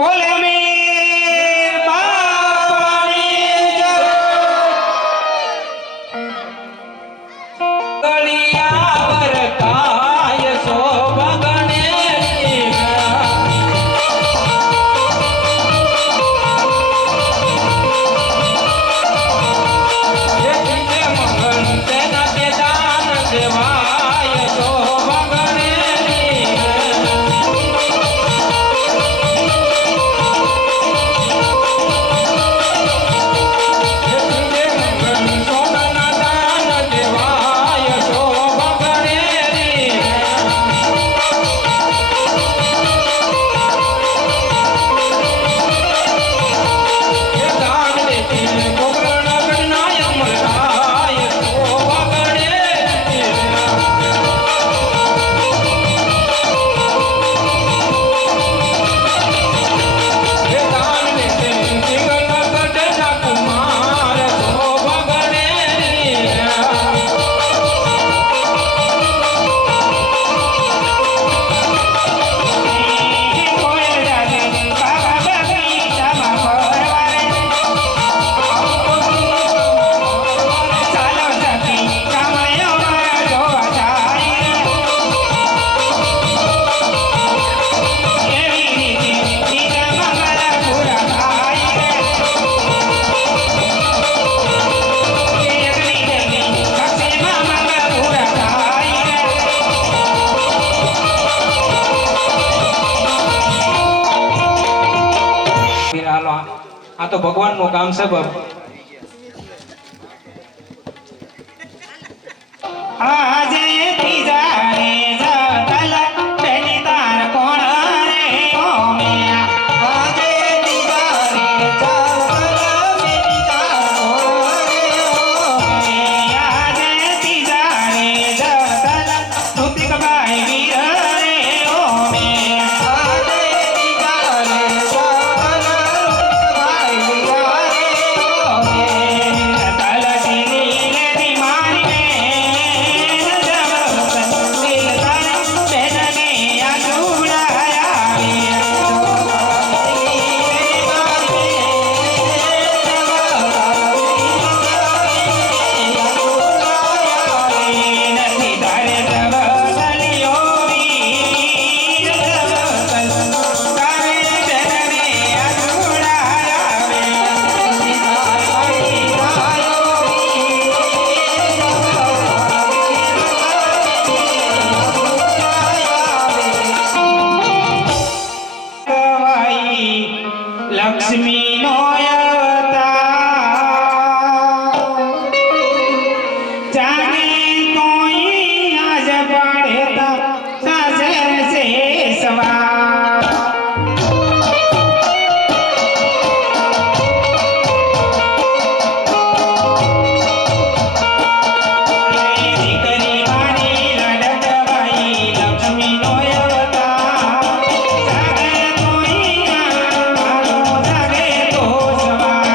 બોલે મીર બાપાની જય ગળિયાવર કાય શોભા ગણેશની દેવાય શોભા ગણેશની સોનાના દાન દેવાય શોભા ગણેશની દાન દેતી કોકરણ ગણનાયક મળાય શોભા ગણેશની દાન દેતી જીવન કટના કુમાર શોભા ગણેશની આ તો ભગવાનનું કામ છે બાપ આજે ત્રીજા રે જતલ બેની તાર કોણ રે ઓમિયા આજે ત્રીજા રે જતલ બેની તાર કોણ રે ઓમિયા આજે ત્રીજા રે જતલ ઋતિક ભાઈ વીર રે ઓમિયા આજે ત્રીજા રે જતલ ભાઈ વીર રે ઓમિયા તલસી નીલેથી મારી લક્ષ્મી નો અવતાર જાને કોઈ આજ પડે સાજે છે સવાર દીકરી મારી લડત ભાઈ લક્ષ્મી નો અવતાર જાને કોઈ જાગે તો સવાર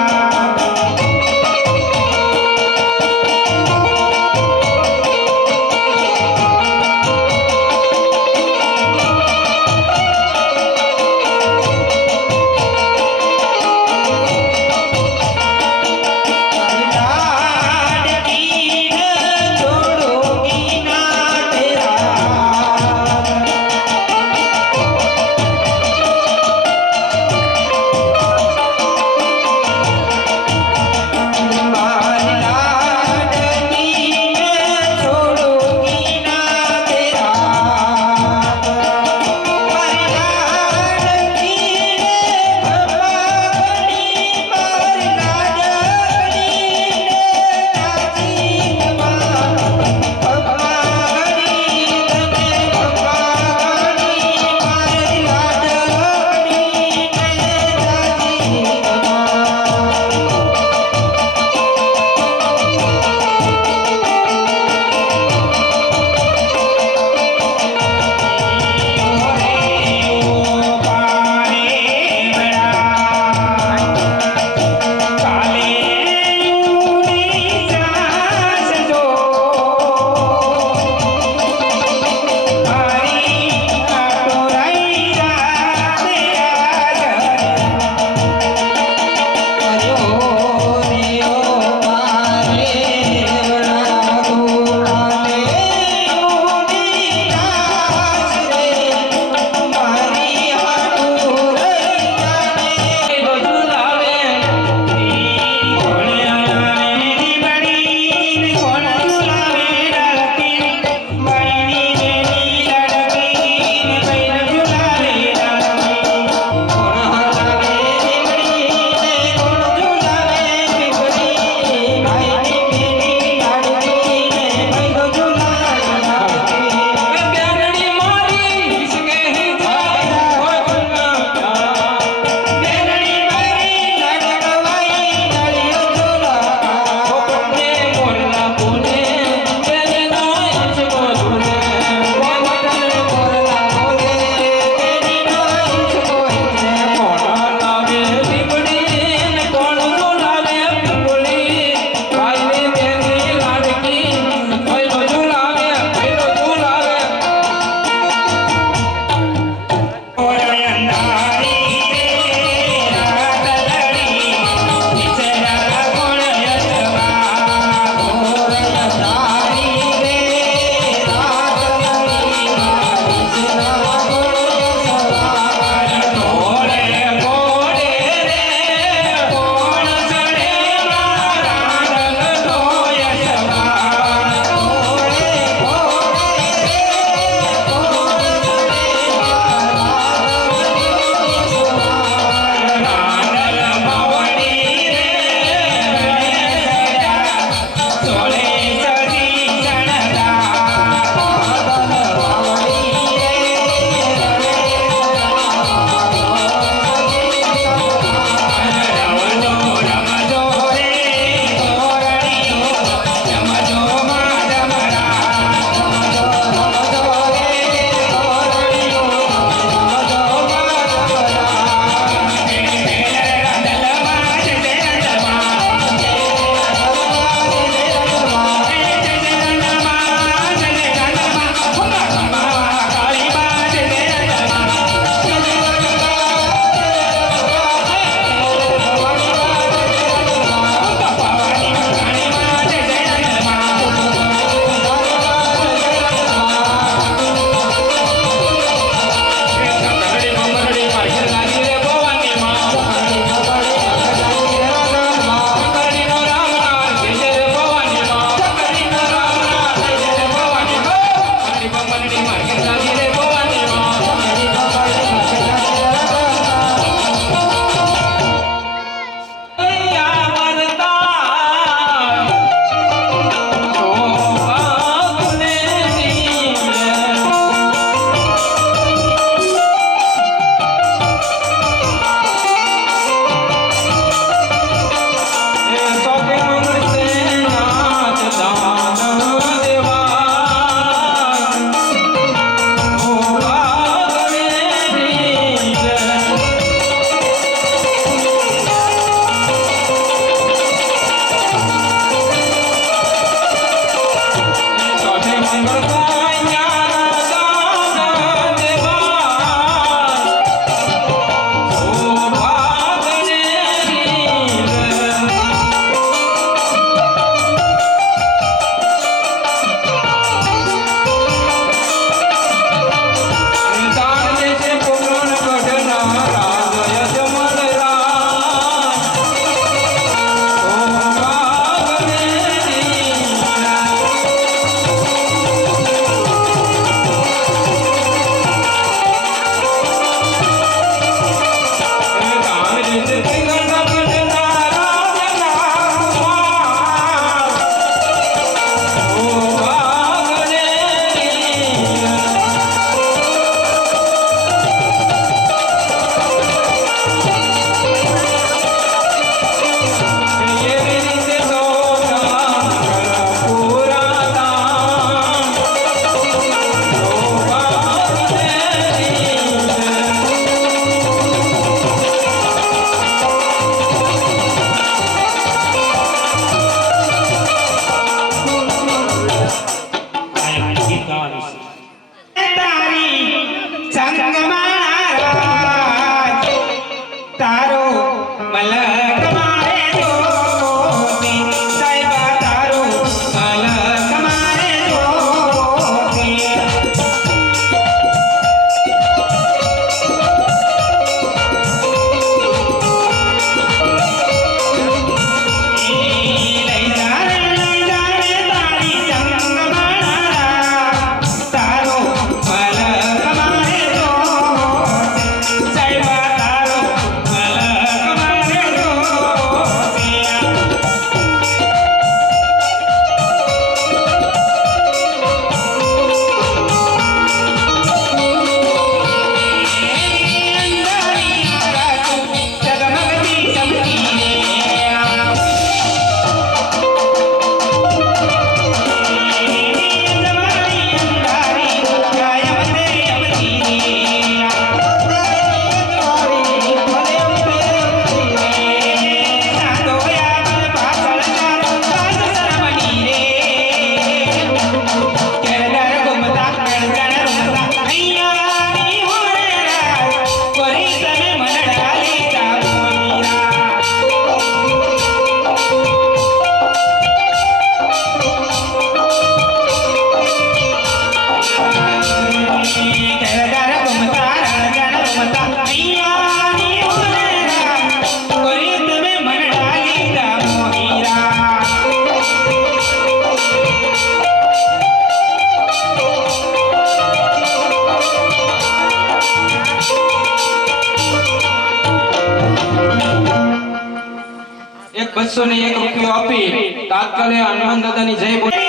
201 રૂપિયો આપી તાત્કાલિક હનુમાન દાદાની જય બોલ.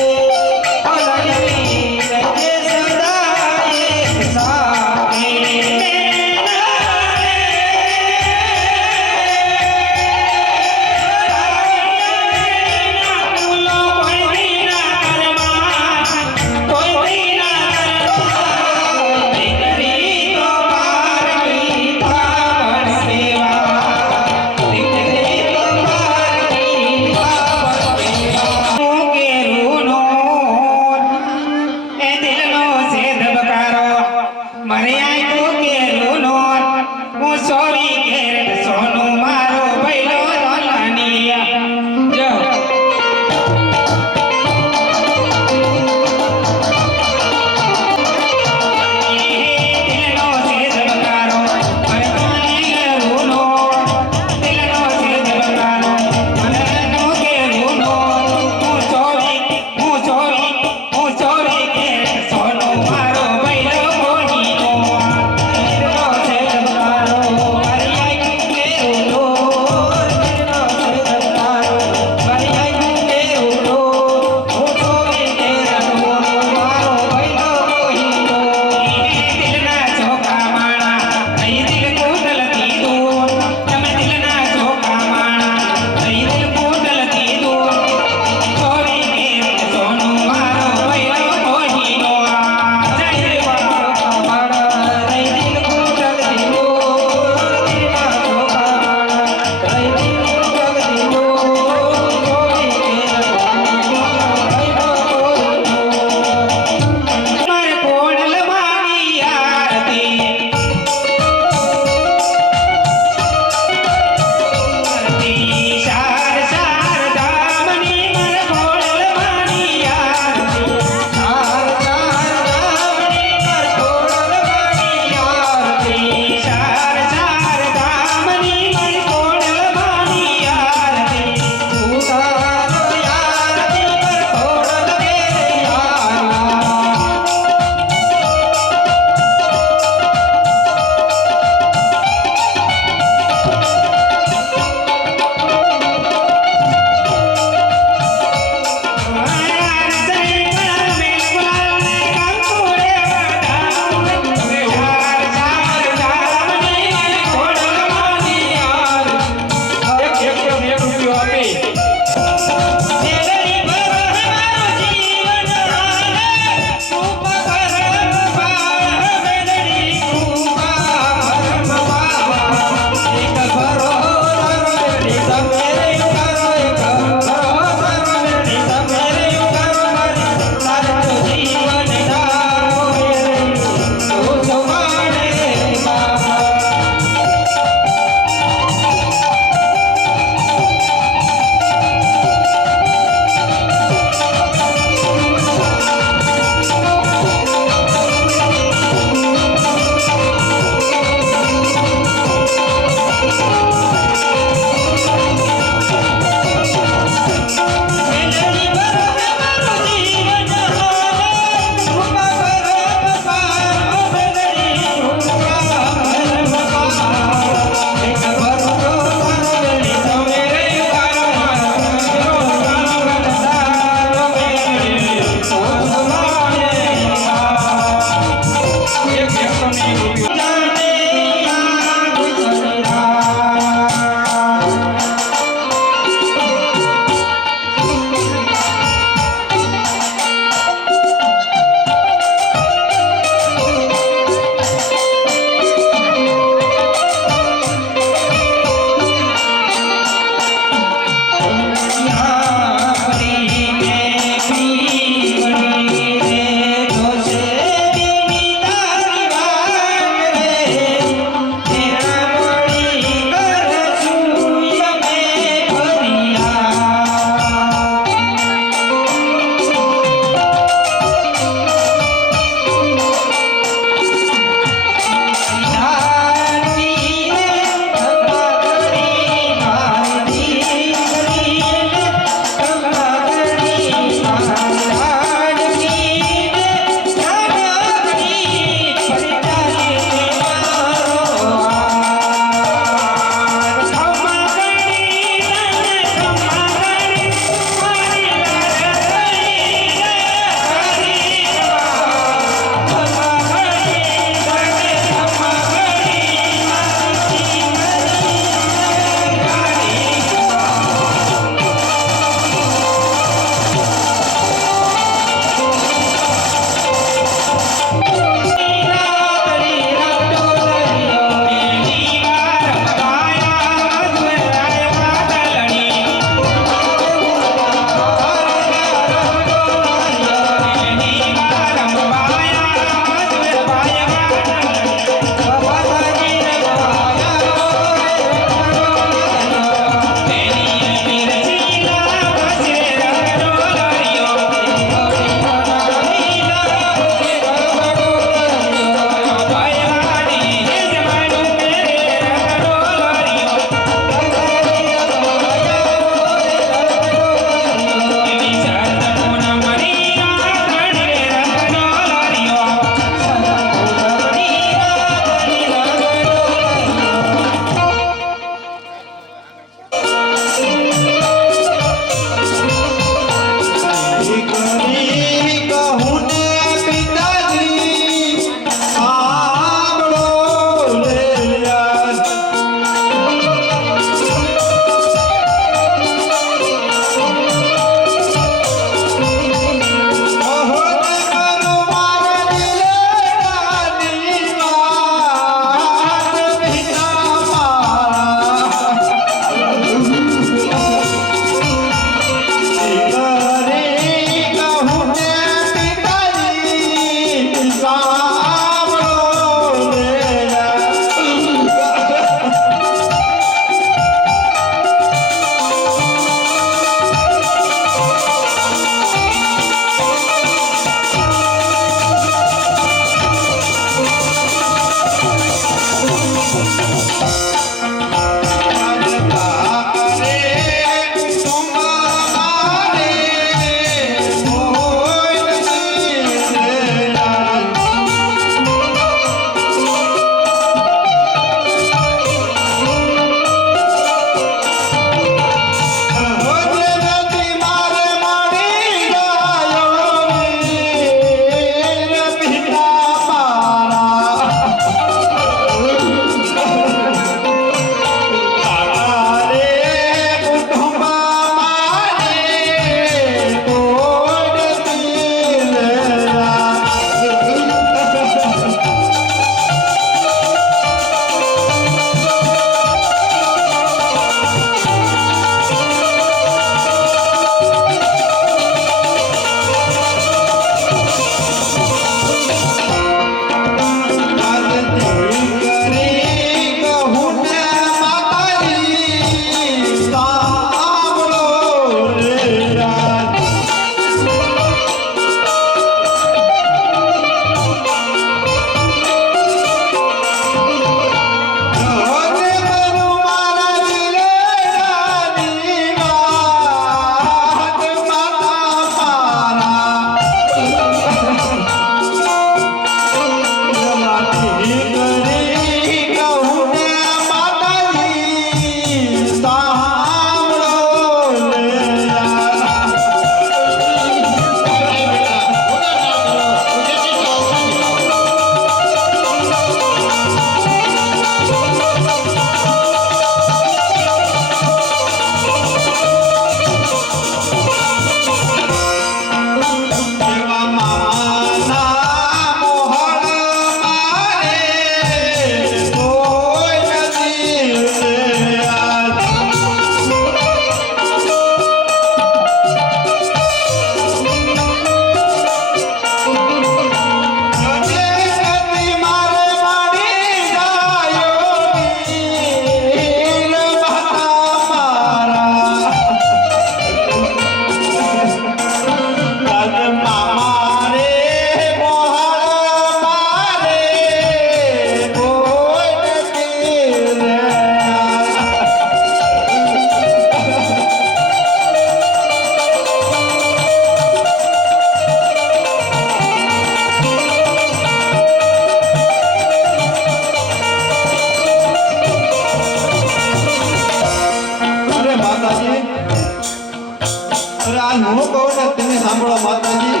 સાંભળો માતાજી.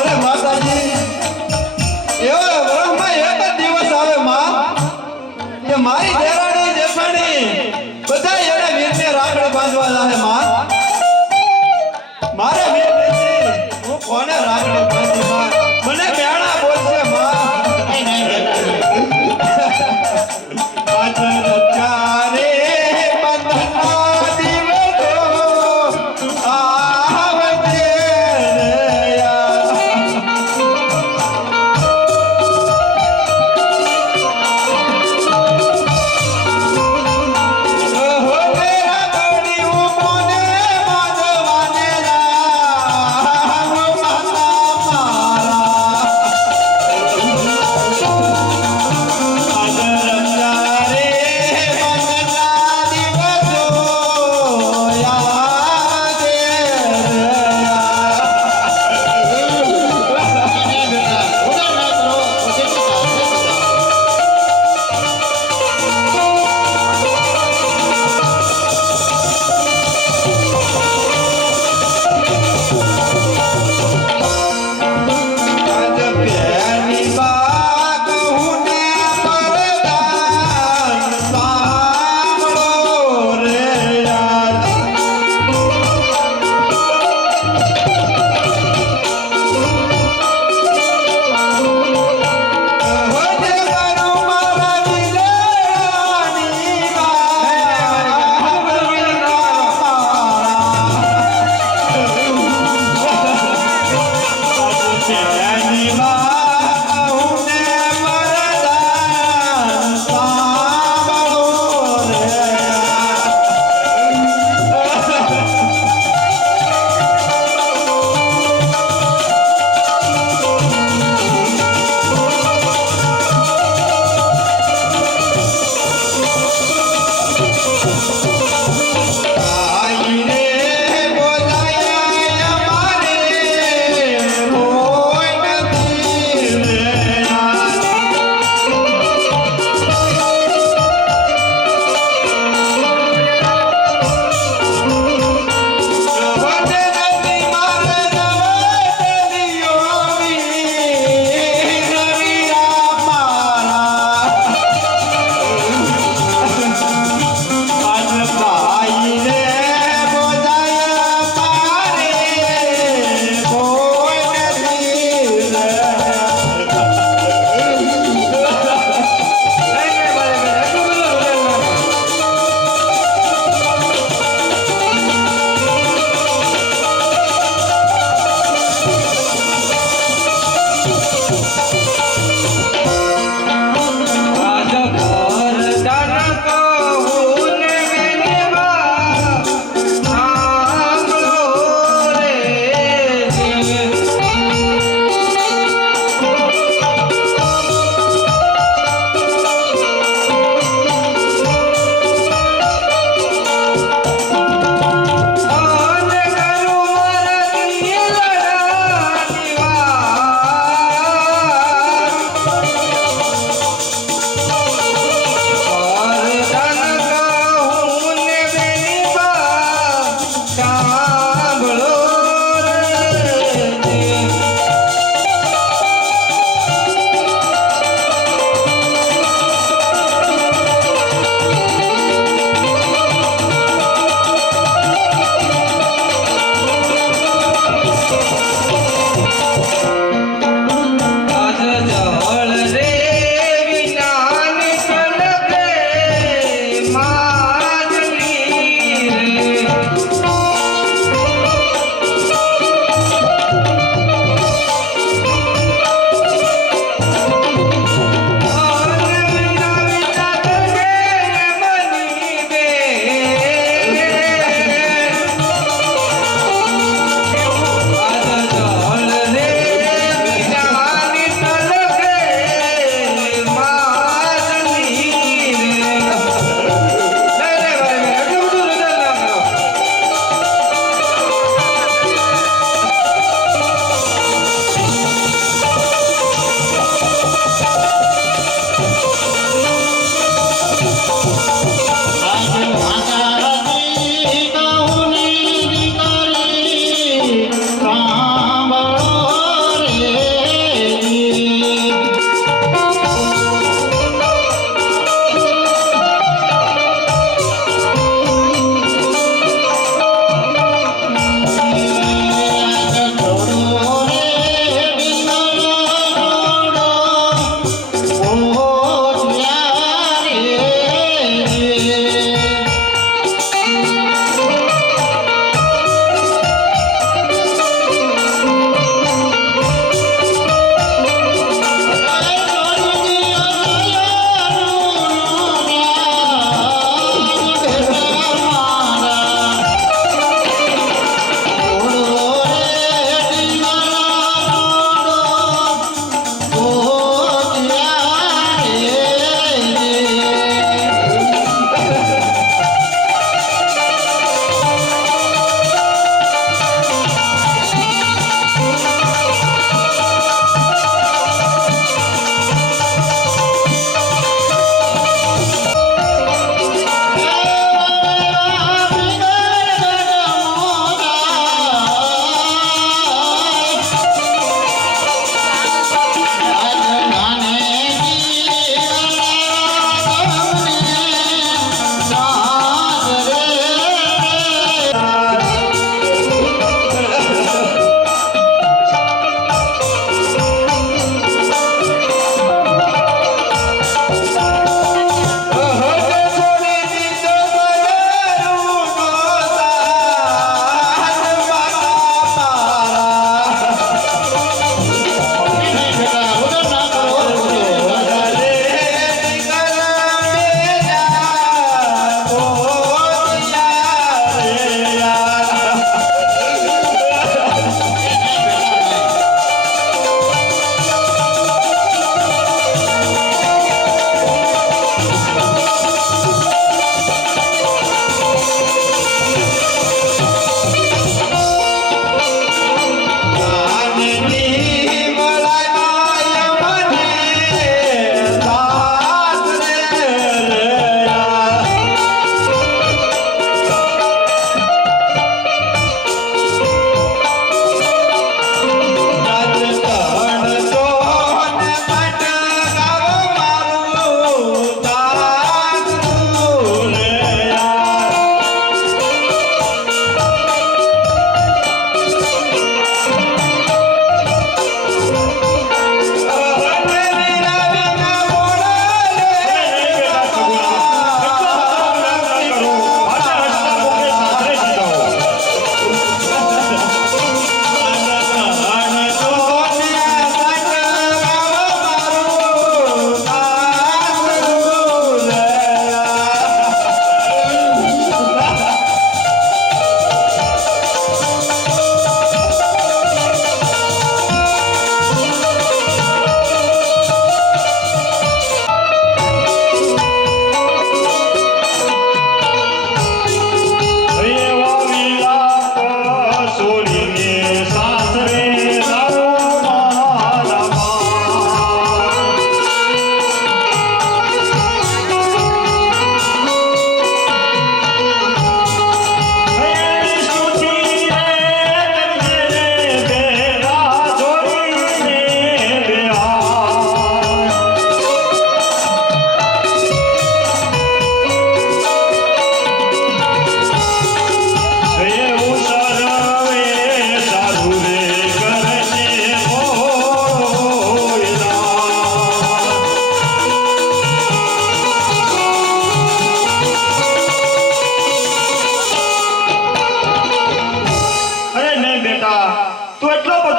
અરે માતાજી, એવો વર્ષમાં એક જ દિવસ આવે માં કે મારી દેરાણી જેઠાણી બધા એને વીરને રાખડી બાંધવા લાગે માં. મારે વીર નથી, હું કોને રાખડી બાંધી માં? મને બેણા બોલશે માં. પાછળ ચારે બંધના દિવસો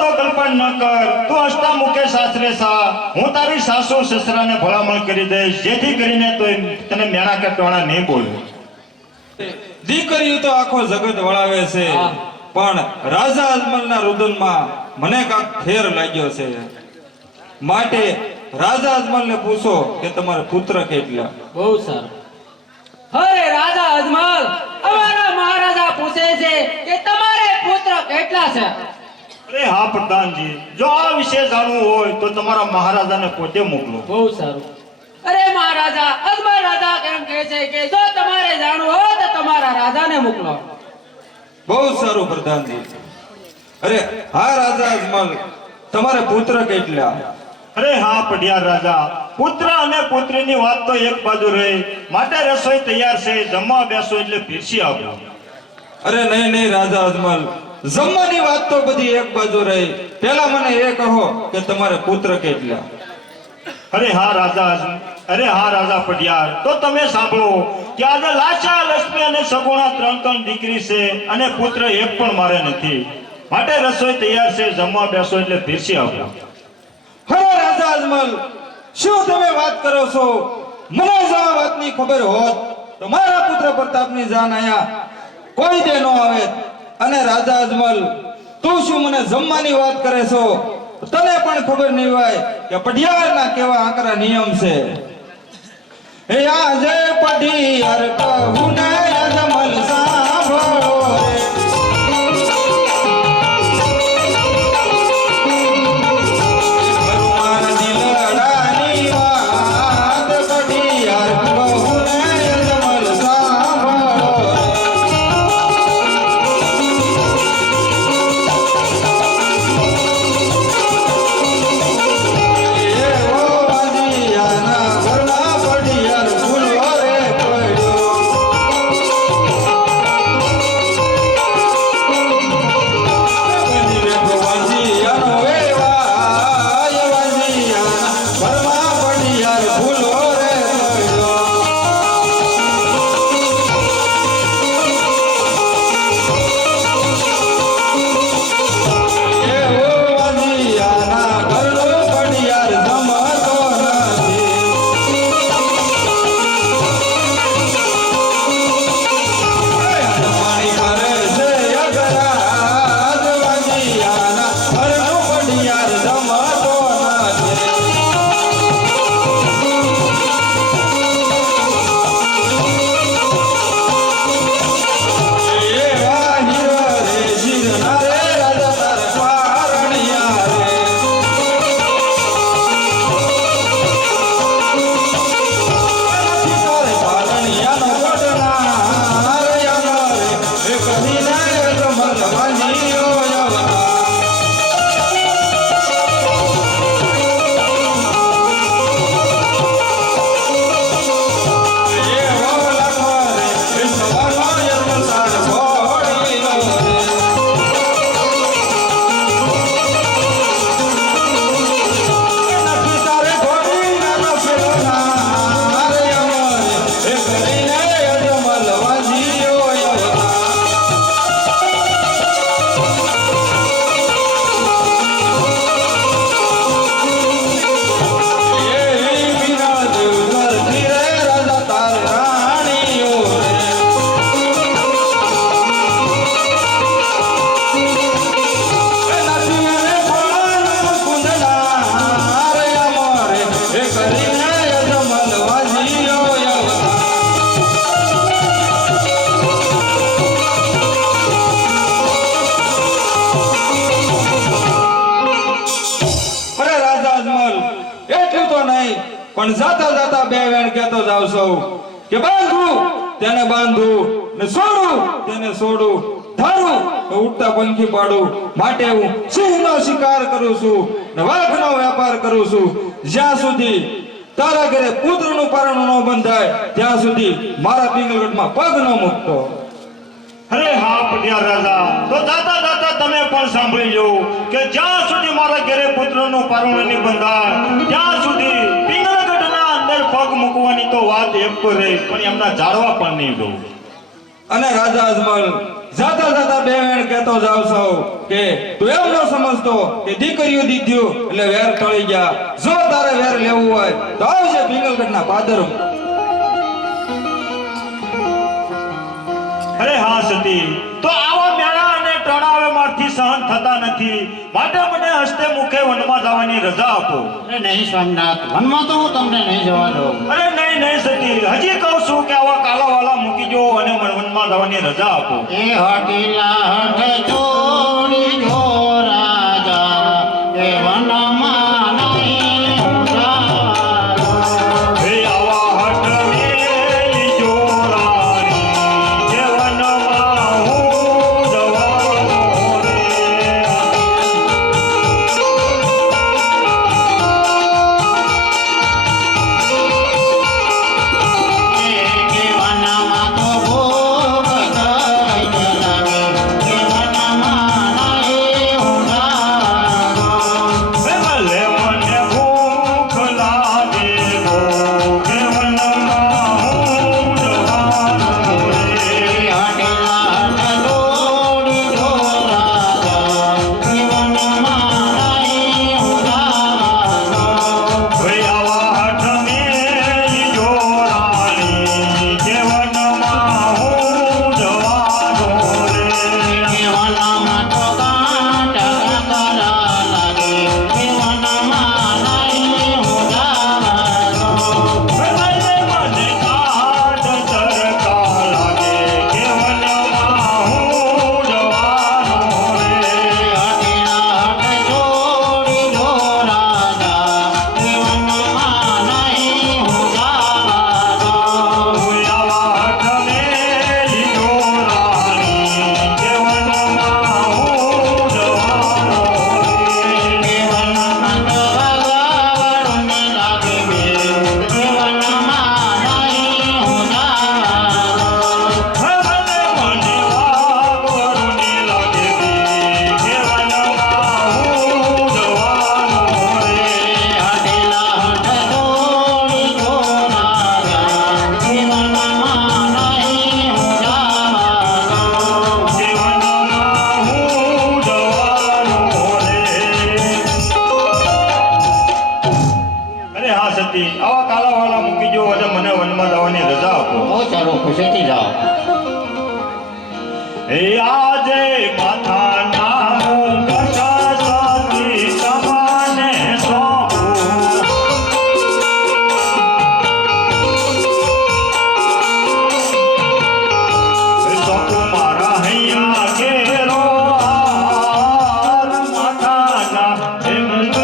બધો કલ્પન ન કર. તું અષ્ટામુખે સાસરે સા. હું તારી સાસુ સસરાને ભલામણ કરી દઈશ, જેથી કરીને તને મેણા કટવાણા નહીં બોલે. દીકરીઓ તો આખો જગત વળાવે છે, પણ રાજા અજમલના રુદનમાં મને કાંક ફેર લાગ્યો છે. માટે રાજા અજમલને પૂછો કે તમારા પુત્ર કેટલા. બહુ સારું. અરે રાજા અજમલ, અમારા મહારાજા પૂછે છે કે તમારે પુત્ર કેટલા છે? અરે હા પ્રધાનજી, જો આ વિશે જાણવું હોય તો તમારા મહારાજાને પોતે મોકલો. બહુ સારું. અરે મહારાજા અજમલ રાજા કેમ કહે છે કે જો તમારે જાણવું હોય તો તમારા રાજાને મોકલો. બહુ સારું પ્રધાનજી. અરે હા રાજા અજમલ, તમારે પુત્ર કેટલા. અરે હા પઢિયાર રાજા, પુત્ર અને પુત્રીની વાત તો એક બાજુ રહી, માટે રસોઈ તૈયાર છે, જમવા બેસો એટલે પીરસી આપો. અરે નહીં નહીં રાજા અજમલ, જમવાની વાત તો બધી એક બાજુ રહી. પહેલા મને એ કહો કે તમારે પુત્ર કેટલા. અરે હા રાજા પઢિયાર, તો તમે સાંભળો કે આજે લાશા લક્ષ્મી અને સગુણા ત્રણ દીકરી છે અને પુત્ર એક પણ મારે નથી, માટે રસોઈ તૈયાર છે, જમવા બેસો એટલે પીરસી આપો. અરે રાજા અજમલ, શું તમે વાત કરો છો? મને જો આ વાતની ખબર હોત તો મારા પુત્ર પ્રતાપની જાન આયા કોઈ દે ન આવે. અને રાજા અજમલ, તું શું મને જમવાની વાત કરે છો? તને પણ ખબર નહીં હોય કે પઢિયારના કેવા આકરા નિયમ છે. હે આજે પઢિયાર કહું ને અજમલ સાંભળો રે. ભગવાન દિલડાની વાત પઢિયાર કહું ને અજમલ સાંભળો રે. એવો વાદિયાના ઘરના પઢિયાર ભૂલો રે પડ્યો. બની રે વાદિયાનો વેવાય, વાદિયાના ઘરમાં પઢિયાર ભૂલો રે પડ્યો. એવો વાદિયાના ઘરનો પઢિયાર જમતો નથી. પાણી કરે છે અગરાજ, વાદિયાના ઘરનો પઢિયાર જમતો નથી. એવા હીરો રે શિરના રે રાજા તારા પારણિયા રે. નથી તારે પારણિયાનો ગોડના રે યાનો રે. એ કહીને અજમલ વાંજીયો અવતાર. એવો લખો રે એ સવાનો અજમલ તાર ઘોડીનો રે. નથી તારે ઘોડીનાનો પેલોના રે યાનો રે. એ કહીને અજમલ વાંજીયો અવતાર. એ મીરા દેવદર ધીરે રાજા તાર રાણીઓ રે. એ નથી અને ફળનો કુંદના રે અમારે. એ કરીને અજમલ વાજીયો અવતાર. અરે રાજા અજમલ, એટલું તો નહીં, પણ જાતા જાતા બે વેણ કહેતો જાવ સૌ કે બાંધું તેને બાંધું ને છોડું તેને છોડું, ધારું તો ઉડતા પંખી પાડું. માટે હું સિંહનો શિકાર કરું છું ને વાઘનો વેપાર કરું છું. જ્યાં સુધી તારા ઘરે પુત્રનું પારણું ન બંધાય ત્યાં સુધી મારા પિંગલગઢમાં પગ ન મૂકતો. અરે હા પઢિયાર રાજા, તો દાતા દાતા તમે પણ સાંભળી લો કે જ્યાં સુધી મારા ઘરે પુત્રનું પારણું નહીં બંધાય ત્યાં સુધી પિંગળગઢના અંદર પગ મૂકવાની તો વાત એક તો રહી, પણ એમના જાળવા પણ નહીં દઉં. અને રાજા અજમલ, જાતા જાતા બે વેણ કહેતો જાવ છો કે તું એમ ન સમજતો કે દીકરીઓ દીધ્યું એટલે વેર ટળી ગયા. જો તારે વેર લેવું હોય તો આવજે પિંગલગઢના પાદરમાં. અરે હા સતી, તો આવા મેળા અને ટણાવે મારથી સહન થતા નથી, માટે મને હસ્તે મુખે વનમાં જવાની રજા આપો. અરે નહીં સ્વામિનાથ, વનમાં તો હું તમને નહીં જવા દઉં. અરે નહીં નહીં સતી, હજી કહું છું કે આવા કાલાવાલા મૂકી જો અને મને વનમાં જવાની રજા આપો. એ હટીલા હઠ છોડી જો રાજા, એ વનમાં નહીં હું જવા દઉં. હે આવા હઠ મેલી જો રાણી, જે વનમાં હું જવાનો રે. કે વનમાં તો ભોગ થઈ જલાવે, કે વનમાં નહીં હું જવા દઉં. હે ભલે મને ભૂખ લાગે ગો, કે વનમાં હું જવાનો રે. હટીલા હઠ છોડી જો રાજા, એ વનમાં નહીં હું જવા દઉં. ભઈ આવા હઠ મેલી જો રાણી, જે વનમાં હું જવાનો રે. વનમાં તો કાંટા કાકરા લાગે, એ વનમાં નહીં હું જવા દઉં. ભલે મને કાટ તરકા લાગે, કે વનમાં હું જવાનો રે. હટીલા હઠ છોડી જો રાજા, એ વનમાં નહીં હું જવા દઉં. ભઈ આવા હઠ મેલી જો રાણી, જે વનમાં હું જવાનો રે. એ વનમાં તો વાગવડું ને લાગે બે, એ વનમાં નહીં હું જવા દઉં. ભલે મને વાગવરુને લાગે બે, કે વનમાં હું જવાનો રે. હટીલા હઠ છોડી જો રાજા, એ વનમાં નહીં હું જવા દઉં. જે વનમાં હું જવાનો રે. અરે હા સતી, આવા કાલાવાલા મૂકી જો અને મને વનમાં જવાની રજા આપો. બહુ સારું, ખુશીથી જાઓ. હે આજે માથાના મુકટ સતી તમાને સોંપું. હે સોંપું મારા હૈયા ઘેરો હાર, માથાના હે મુકટ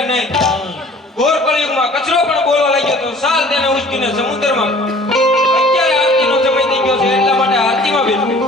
કે નહીં ઘોર કળિયુગમાં કચરો પણ બોલવા લાગ્યો તો સાલ તેને ઉચકીને સમુદ્રમાં અત્યારે આરતીનો સમય થઈ ગયો છે એટલા માટે આરતીમાં બેઠું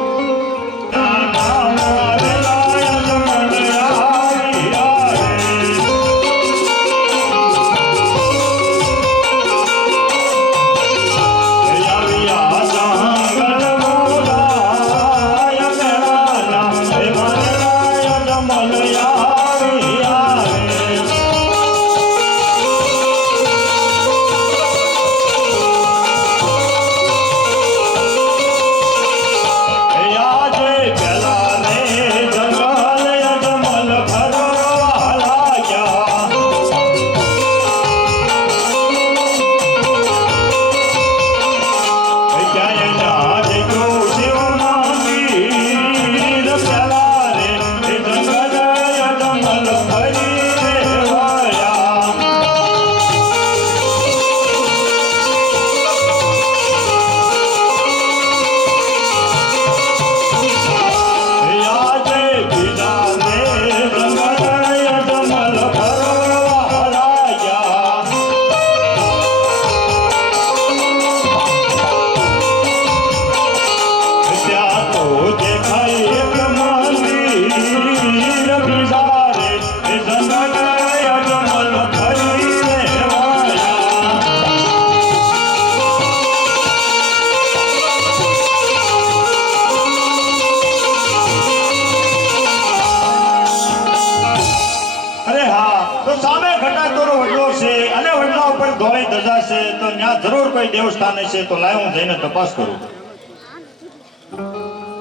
ધોળી ધજા છે તો ત્યાં જરૂર કોઈ દેવસ્થાન છે તો લાય હું જઈને તપાસ કરું.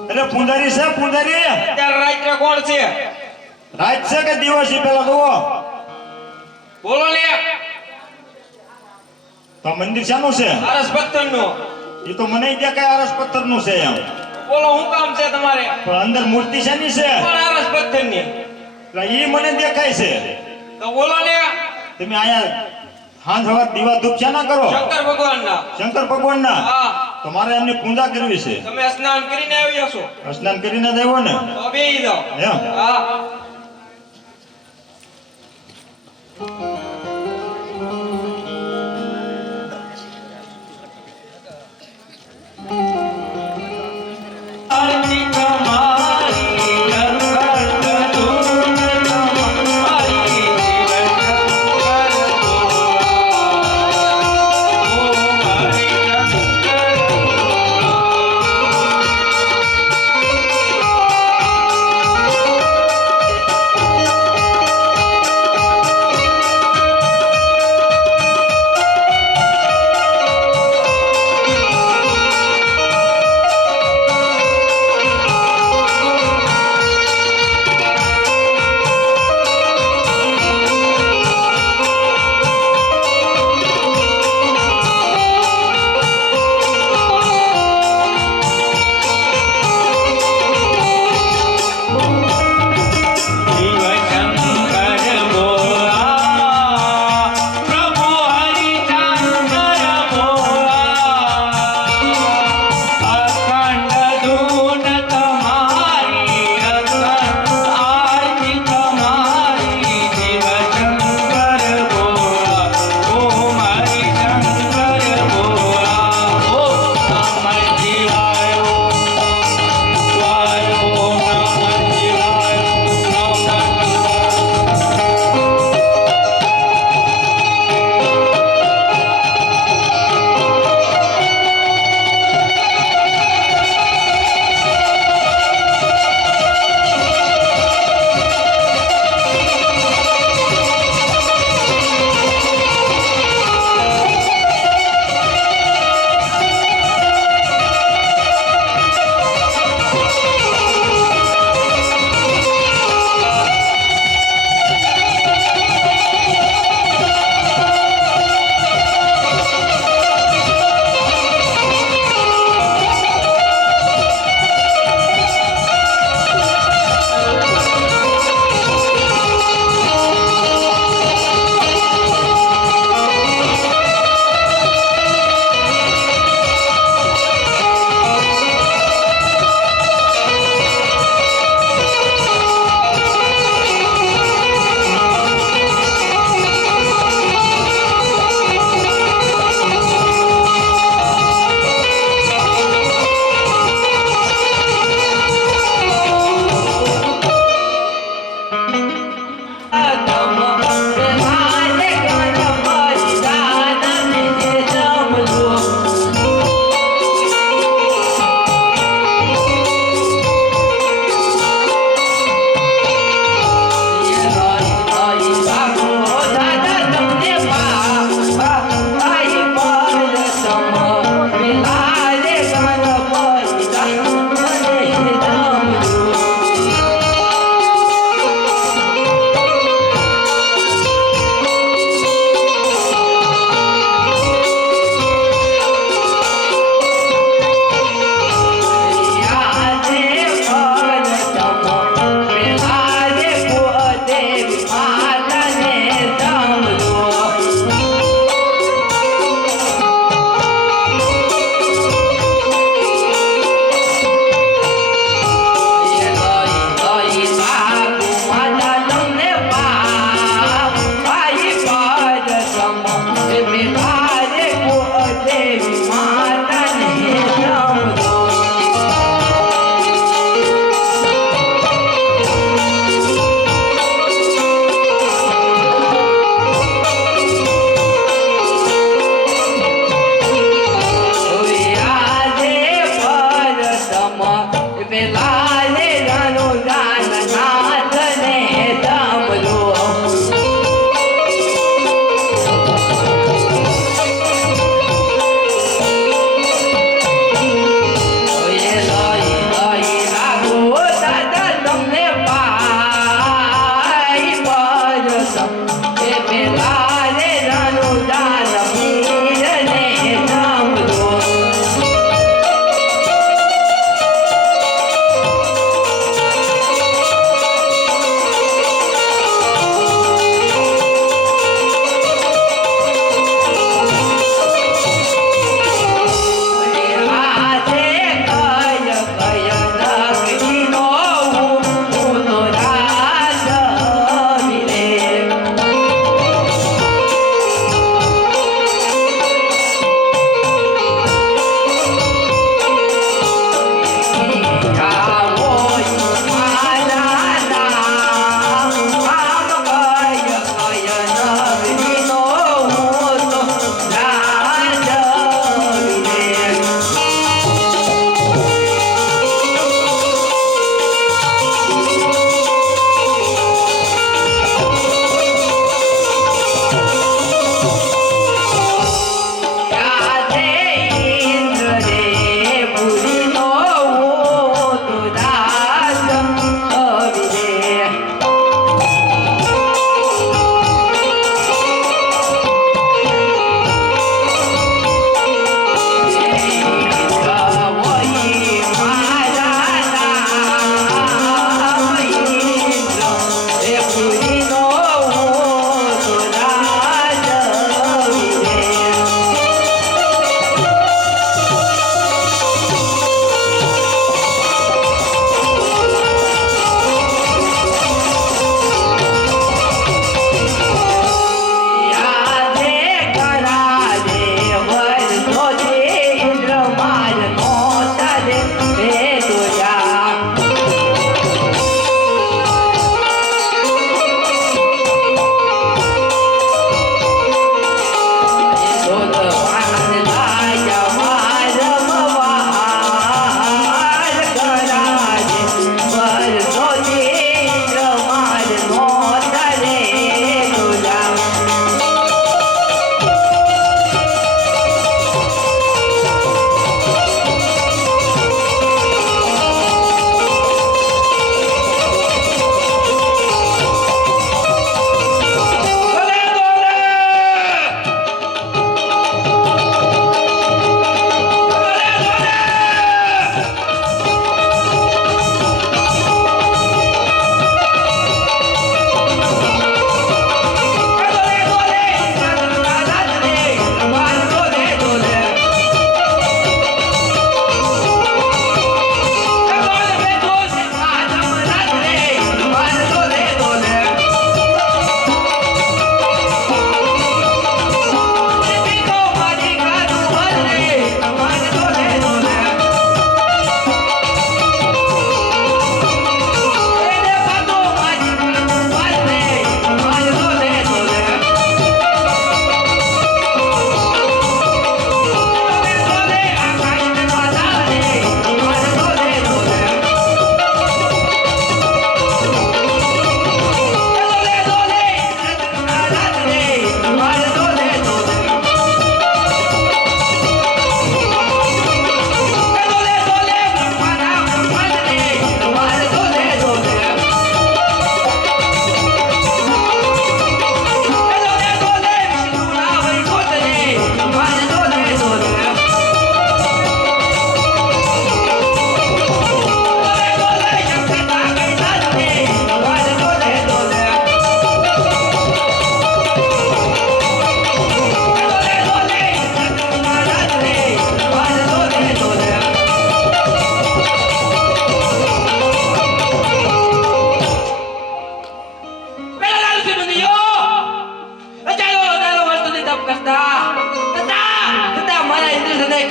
એટલે પૂંજારી છે પૂંજારી અત્યારે રાત્રે કોણ છે રાત છે કે દિવસ છે પેલા જુઓ બોલો ને તો મંદિર શાનું છે આરસ પથ્થરનું એ તો મને દેખાય આરસ પથ્થર નું છે એમ બોલો હું કામ છે તમારે પણ અંદર મૂર્તિ શાની છે પણ આરસ પથ્થરની એટલે એ મને દેખાય છે તો બોલો ને તમે આયા હાંજ હવાર દીવા ધૂપ શાના કરો શંકર ભગવાનના શંકર ભગવાનના હા તો મારે એમની પૂજા કરવી છે તમે સ્નાન કરીને આવ્યા છો સ્નાન કરીને જ આવ્યો ને તો બેહી જાઓ એમ હા તારે કુળદેવી માતાને સમજો.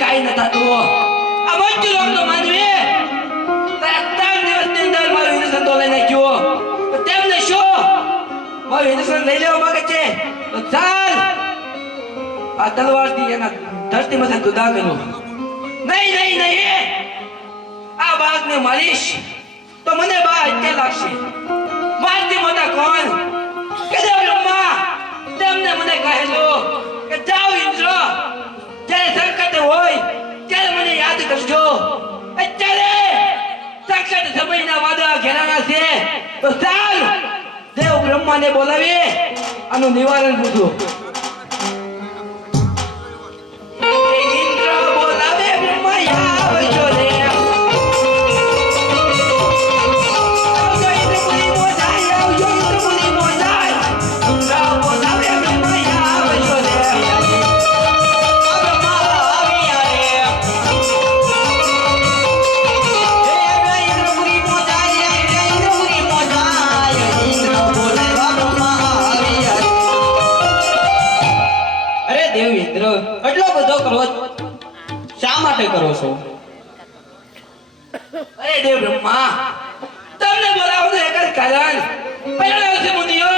કાંઈ ન થતું આ મૃત્યુ લોક તો માનવી તારા 3 દિવસની અંદર મારું ઇન્દ્રસન તો લઈ નાખ્યો તો તેમને શું મારું ઇન્દ્રસન લઈ લેવા માંગે છે તો ચાલ આ તલવારથી એના ધરતીમાંથી જુદા કર્યો નહીં નહીં નહીં આ બાળકને મારીશ તો મને બા હત્યા લાગશે મારથી મોટા કોણ કે દેવ બ્રહ્મા તેમને મને કહેલું કે જાઓ ઇન્દ્ર જ્યારે સંકટ હોય ત્યારે મને યાદ કરજો અત્યારે સંકટ સમયના વાદળા ઘેરાના છે તો ચાલ દેવ બ્રહ્માને બોલાવી આનું નિવારણ પૂછો ઇન્દ્ર બોલાવે બ્રહ્મા આવજો રે એટલો બધો ક્રોધ શા માટે કરો છો? અરે દેવ બ્રહ્મા તમને બોલાવવાનું એક જ કારણ પહેલા દિવસે મુનિઓ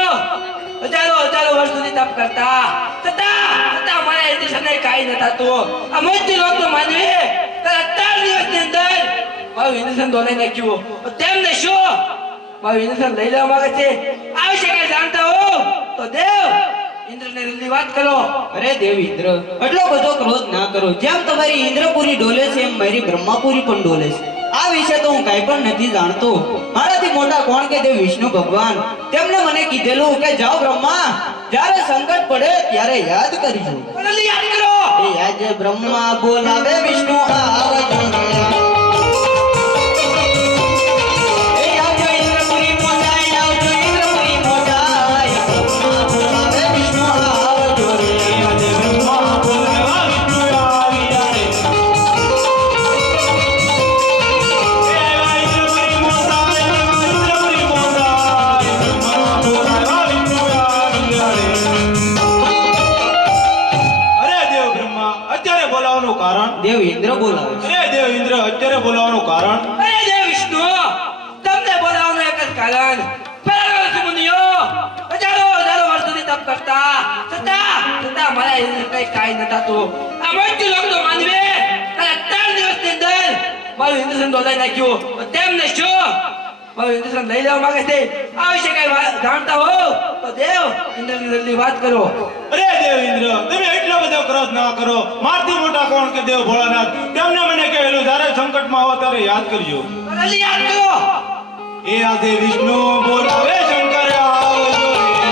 હજારો વર્ષ સુધી તપ કરતા છતાં મારા ઇન્દ્રસનને કાંઈ ન થતું આ મૃત્યુ લોક તો માનવી તારા 4 દિવસની અંદર મારું ઇન્દ્રસન દોલાઈ નાખ્યું તેમને શું મારું ઇન્દ્રસન લઈ લેવા માંગે છે આ વિશે કઈ જાણતા હો તો દેવ ઇન્દ્રને જલ્દી વાત કરો અરે દેવ ઇન્દ્ર એટલો બધો ક્રોધ ના કરો. જેમ તમારી ઇન્દ્રપુરી ડોલે છે એમ મારી બ્રહ્માપુરી પણ ડોલે છે. આ વિશે તો હું કાંઈ પણ નથી જાણતો. મારાથી મોટા કોણ કે દેવ વિષ્ણુ ભગવાન તેમને મને કીધેલું કે જાઓ બ્રહ્મા જ્યારે સંકટ પડે ત્યારે યાદ કરજો. જલ્દી યાદ કરો એ આજે બ્રહ્મા બોલાવે વિષ્ણુ આવજો એ આવજો ઇન્દ્રપુરી મોજાય આવજો ઇન્દ્રપુરી મોજાય બ્રહ્મા બોલાવે વિષ્ણુ આવજો રે આજે બ્રહ્મા બોલાવે વિષ્ણુ આવી જાય અરે દેવ બ્રહ્મા અત્યારે બોલાવવાનું કારણ દેવ ઇન્દ્ર બોલાવે છે. અરે દેવ ઇન્દ્ર અત્યારે બોલાવવાનું કારણ અરે દેવ વિષ્ણુ તમને બોલાવવાનું એક જ કારણ પહેલા દિવસે મુનિઓ હજારો વર્ષ સુધી તપ કરતા છતાં મારા ઇન્દ્ર કઈ કાંઈ ન થતું આ મૃત્યુ લોક તો માનવી તારા 4 દિવસની અંદર મારું ઇન્દ્રસન દોલાઈ નાખ્યું તેમને શું મારું ઇન્દ્રસન લઈ લેવા માંગે છે આ વિશે કઈ જાણતા હો તો દેવ ઇન્દ્રની જલ્દી વાત કરો અરે દેવ ઇન્દ્ર તમે એટલો બધો ક્રોધ ના કરો. મારથી મોટા કોણ કે દેવ ભોળાનાથ તેમને મને કહેલું જ્યારે સંકટમાં આવો ત્યારે યાદ કરજો. જલ્દી યાદ કરો એ આજે વિષ્ણુ બોલાવે શંકર આવજો રે.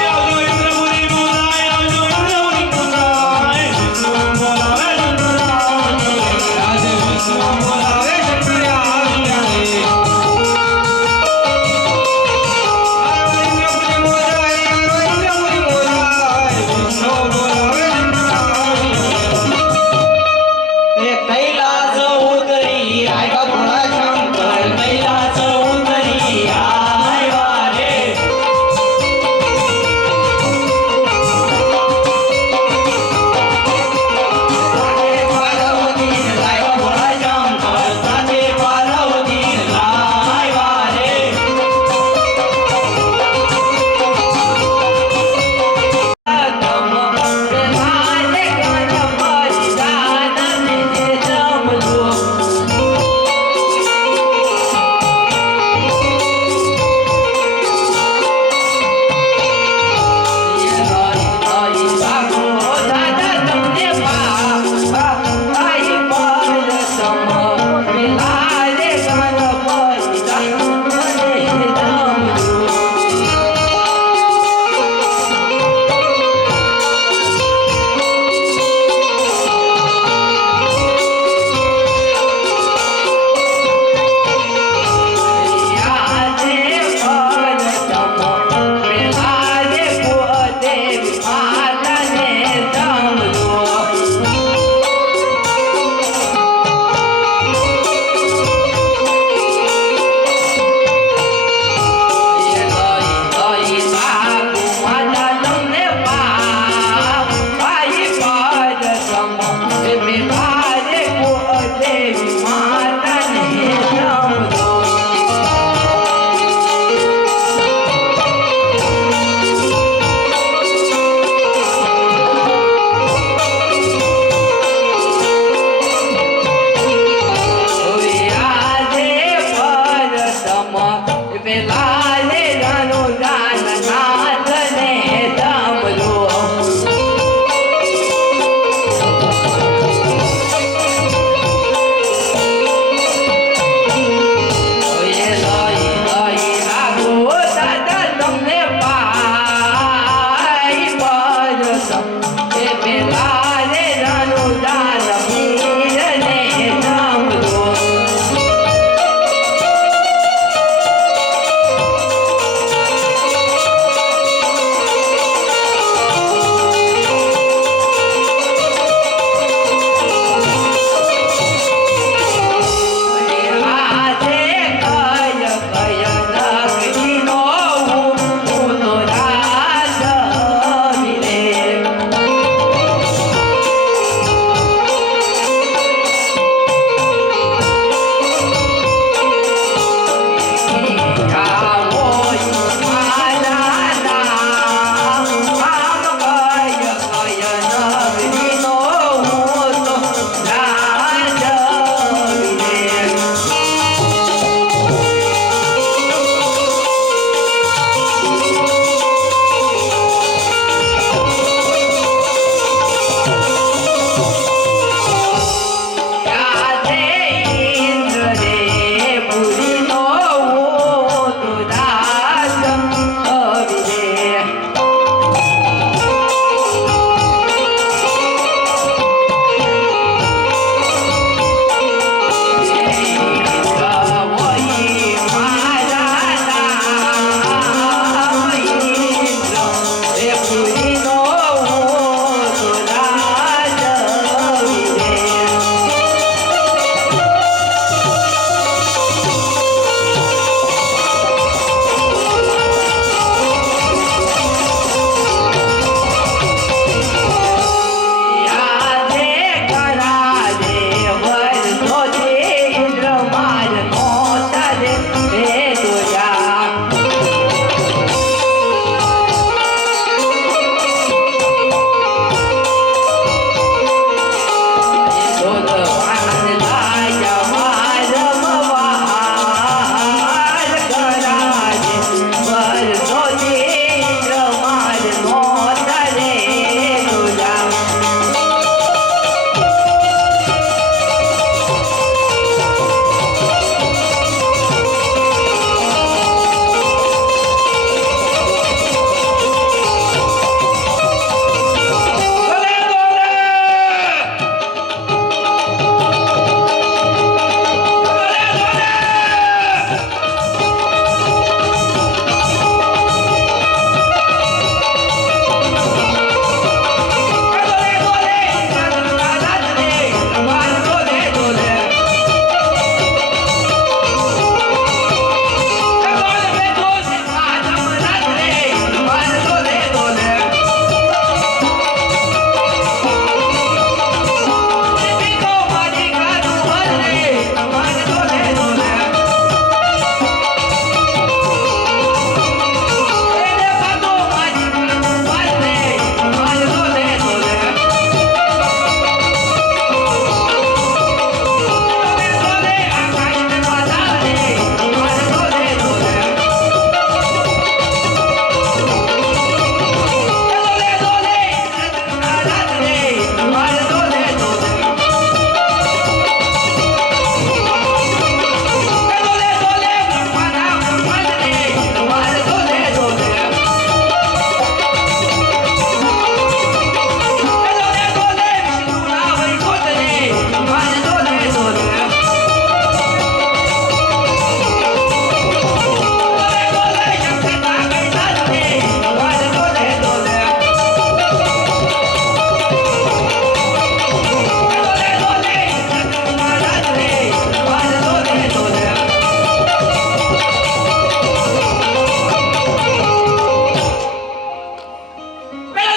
એ આવજો ઇન્દ્રપુરી બોલાય આવજો ઇન્દ્રપુરી બોલાય વિષ્ણુ બોલાવે શંકર આવજો રે. આજે વિષ્ણુ બોલાવે શંકર આવજો રે. એ કૈલાસ ઉતરી આવ્યા ભોળા શંકર કૈલાસ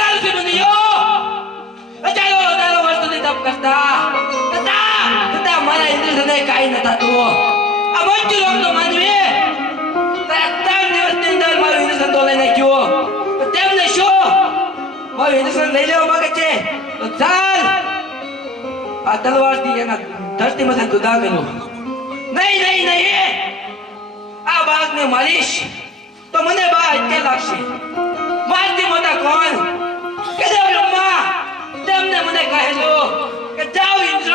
ચાલ છે મુનિયો ચાલો ચાલો વર્ષોથી તપ કરતા છતાં મારા ઇન્દ્રસને કાંઈ ન થતું આ મૃત્યુ લોકનો માનવી ત્રણ દિવસની અંદર મારું ઇન્દ્રસન તો લઈ નાખ્યો તેમને શું મારું ઇન્દ્રસન લઈ લેવા માંગે છે તો ચાલ આ તલવારથી એના ધરતીમાંથી જુદા કર્યો નહીં નહીં નહીં આ બાળકને મારીશ તો મને બા હત્યા લાગશે મારથી મોટા કોણ કે દેવ બ્રહ્મા તેમને મને કહેલું કે જાઓ ઇન્દ્ર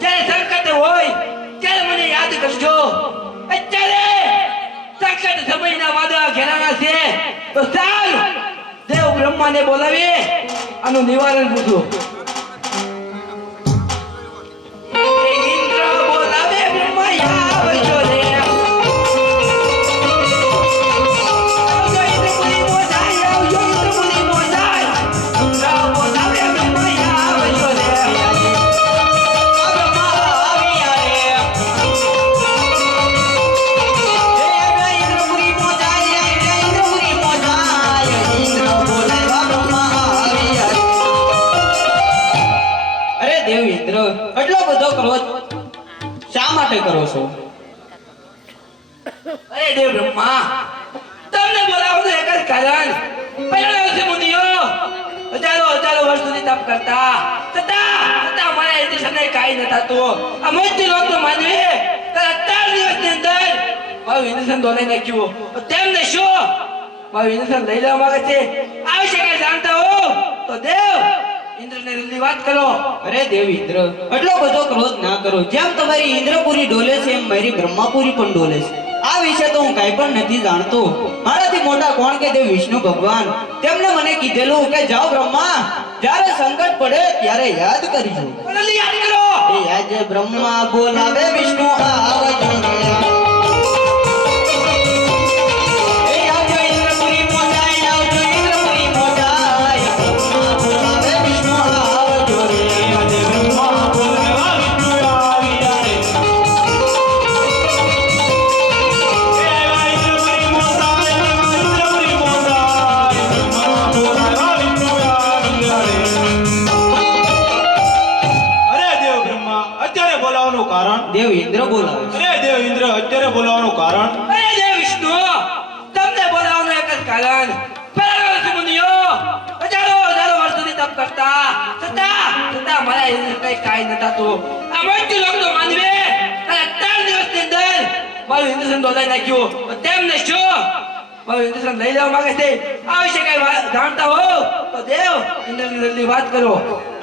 જ્યારે સંકટ હોય ત્યારે મને યાદ કરજો અત્યારે સંકટ સમયના વાદળા ઘેરાના છે તો ચાલ દેવ બ્રહ્માને બોલાવી આનું નિવારણ પૂછો ઇન્દ્ર બોલાવે બ્રહ્મા આવજો રે એટલો બધો ક્રોધ શા માટે કરો છો? અરે દેવ બ્રહ્મા તમને બોલાવવાનું એક જ કારણ પહેલા દિવસે મુનિયો હજારો વર્ષ સુધી તપ કરતા છતાં મારા ઇન્દ્રસને કાંઈ ન થતું આ મૃત્યુ લોકનો માનવી તારા 4 દિવસની અંદર મારું ઇન્દ્રસન દોલાઈ નાખ્યું તેમને શું મારું ઇન્દ્રસન લઈ લેવા માંગે છે આ વિશે કઈ જાણતા હો તો દેવ ઇન્દ્રને જલ્દી વાત કરો. અરે દેવ ઇન્દ્ર એટલો બધો ક્રોધ ના કરો. જેમ તમારી ઇન્દ્રપુરી ડોલે છે એમ મારી બ્રહ્માપુરી પણ ડોલે છે. આ વિશે તો હું કાંઈ પણ નથી જાણતો. મારાથી મોટા કોણ કે દેવ વિષ્ણુ ભગવાન તેમને મને કીધેલું કે જાઓ બ્રહ્મા જ્યારે સંકટ પડે ત્યારે યાદ કરજો. જલ્દી યાદ કરો. એ આજે બ્રહ્મા બોલાવે વિષ્ણુ આવજો દેવ ઇન્દ્ર બોલાવે છે. અરે દેવ ઇન્દ્ર અત્યારે બોલાવવાનું કારણ? અરે દેવ વિષ્ણુ તમને બોલાવવાનું એક જ કારણ પહેલા દિવસે મુનિયો હજારો વર્ષ સુધી તપ કરતા છતાં મારા ઇન્દ્રને કાંઈ ન થતું આ મૃત્યુ લોકનો માનવી તારા 4 દિવસની અંદર મારું ઇન્દ્રસન દોલાઈ નાખ્યું તેમને શું મારું ઇન્દ્રસન લઈ લેવા માંગે છે આ વિશે કઈ જાણતા હો તો દેવ ઇન્દ્રની જલ્દી વાત કરો.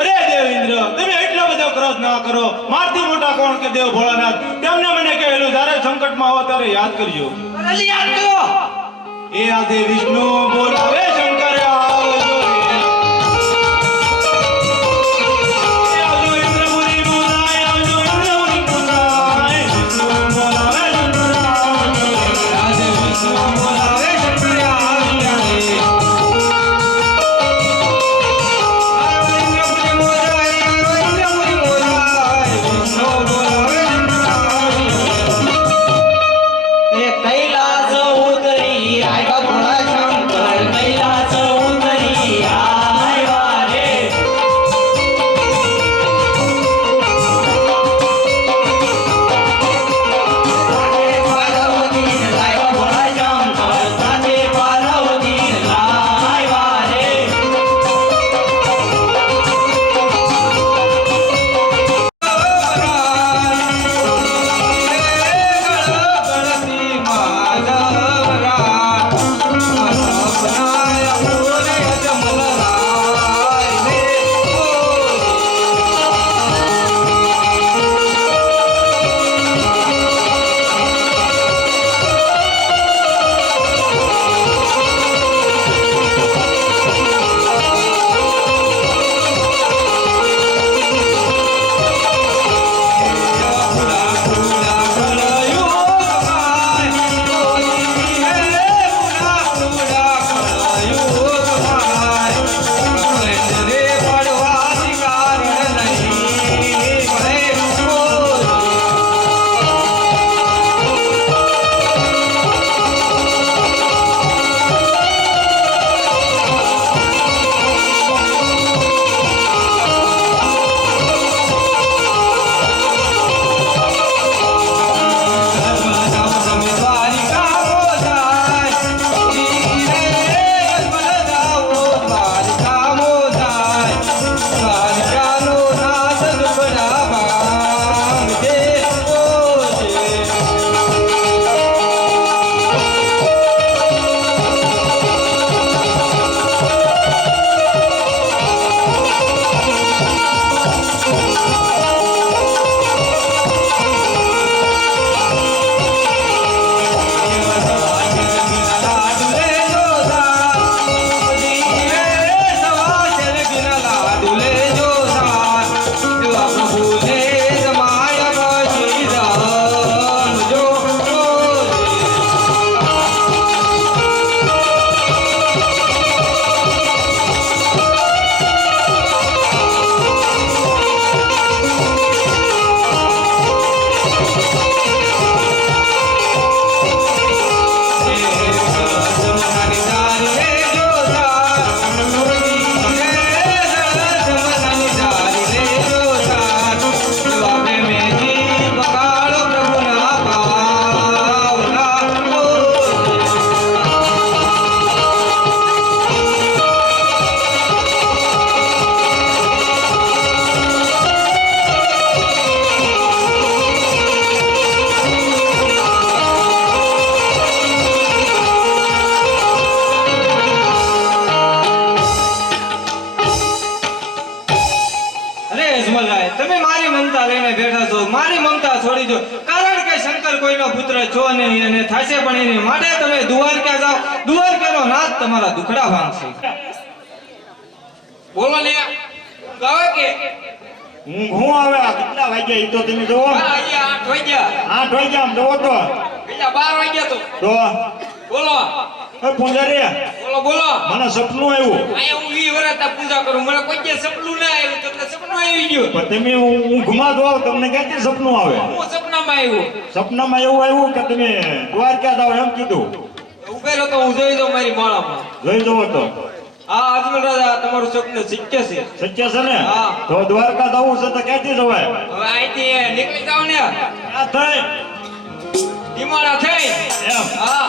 અરે દેવ ઇન્દ્ર તમે એટલો બધો ક્રોધ ના કરો. મારથી મોટા કોણ કે દેવ ભોળાનાથ તેમને મને કહેલું જ્યારે સંકટમાં આવો ત્યારે યાદ કરજો. જલ્દી યાદ કરો. એ આજે વિષ્ણુ બોલાવે શંકર આવજો રે. આવજો ઇન્દ્રપુરી બોલાય, આવજો ઇન્દ્રપુરી બોલાય. વિષ્ણુ બોલાવે શંકર આવજો રે. આજે વિષ્ણુ બોલાવે શંકર આવજો રે. એ કૈલાસ ઉતરી આવ્યા ભોળા શંકર કૈલાસ મમતા લઈને બેઠા છો મારી મમતા છોડી દો કારણ કે શંકર કોઈનો પુત્ર છો નહીં અને થાશે પણ એની માટે તમે દ્વારકા જાઓ દ્વારકાનો નાથ તમારા દુખડા ભાંગશે બોલો ને ગાવે કે હું આવે આ કેટલા વાગ્યા ઈ તો તમે જોવો અહીંયા 8 વાગ્યા 8 વાગ્યા આમ જોવો તો બીજા 12 વાગ્યા તો બોલો એ પૂંજારી બોલો બોલો મને સપનું આવ્યું અહીંયા હું 20 વર્ષ પૂજા કરું મને કોઈ જે સપનું ના આવ્યું તમને સપનું આવી ગયું પણ તમે ઊંઘમાં જો તમને ક્યાંથી સપનું આવે હું સપનામાં આવ્યું સપનામાં એવું આવ્યું કે તમે દ્વારકા જાઓ એમ કીધું ઉભેલો તો હું જોઈ દઉં મારી માળામાં જોઈ જોવો તો હા અજમલ રાજા તમારું સપનું શક્ય છે સત્ય છે ને હા. તો દ્વારકા જવું છે તો ક્યાંથી જવાય હવે અહીંથી નીકળી જાવ ને આ થઈ ધીમાડા થઈ એમ હા